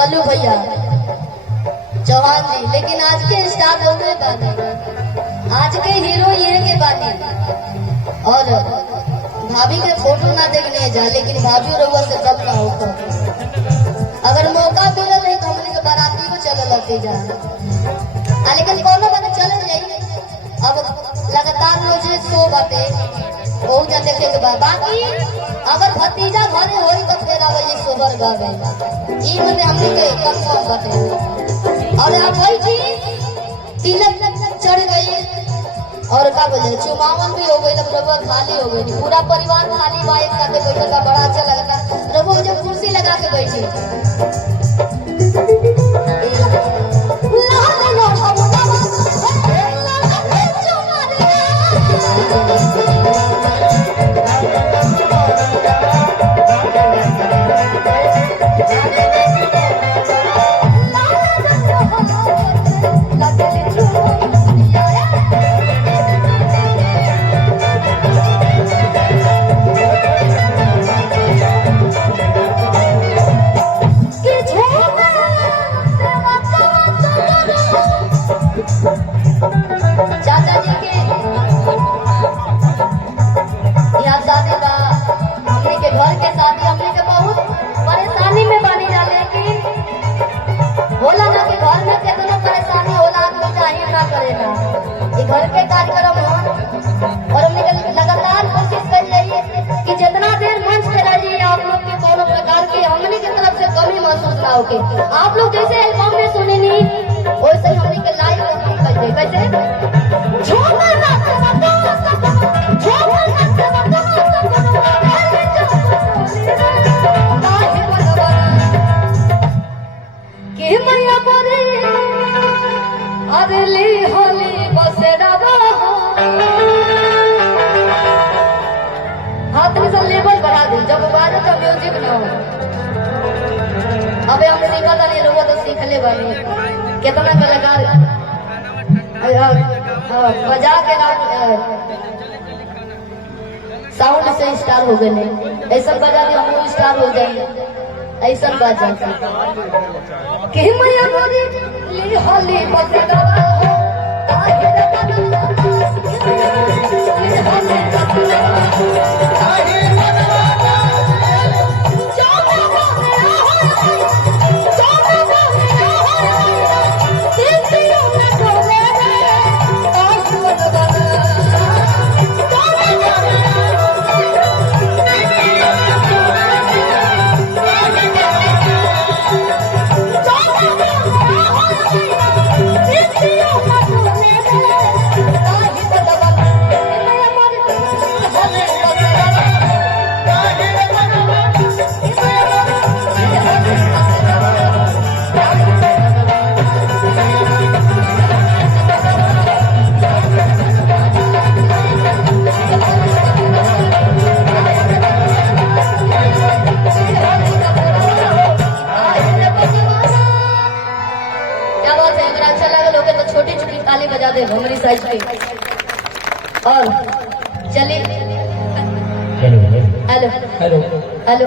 कल्लू भैया चौहान जी, लेकिन आज के स्टार हो गए बानी, आज के हीरो ये के बानी। और भाभी के फोटो ना देखने जा, लेकिन भाभी रउआ से कब ना होता। अगर मौका मिले नहीं तो हमने के बाराती को चल लगे जा, लेकिन कोनो बने चले जाई। अब लगातार रोजे सो बाटे बहुत जा देखे के बाद, बाकी अगर भतीजा घरे होई तो फिर आवे ये सोबर गावे ई मने हमने के कंफर्म बाटे। और आप भाई जी तिलक चढ़ गई और का बोले चुमावन भी हो गई, रघुआ खाली हो गई, पूरा परिवार खाली बा, एक साथ बैठल बा, बड़ा अच्छा लगता। रघुआ जब कुर्सी लगा के बैठी चाचा जी के यहाँ शादी बा, हमने के घर के शादी, हमने के बहुत परेशानी में बनी जा, लेकिन होला ना कि घर में कितना परेशानी होला, आदमी चाहिए ना करेगा ये घर के कार्यक्रम हो। और हमने के लगातार कोशिश कर रही है कि जितना देर मंच पे रहिए आप लोग के कोनो प्रकार की हमने की तरफ से कमी महसूस ना होके, आप लोग जैसे एल्बम में सुने नहीं वैसे ही हमने के लाइव कैसे लेवल बढ़ा दी जब बाजे तो म्यूजिक ना हो। अबे हम सीखा था नहीं लोगों तो सीख ले बनी कितना कलाकार बजा के साउंड से स्टार हो गए, ऐसा बजा के हम स्टार हो जाएंगे, ऐसा बजा के मैया बोली ली होली बसेदा हो ताहिर बनला ली होली छोटी छोटी ताली बजा दे हमारी साइड पे। और चलिए हेलो हेलो हेलो हेलो।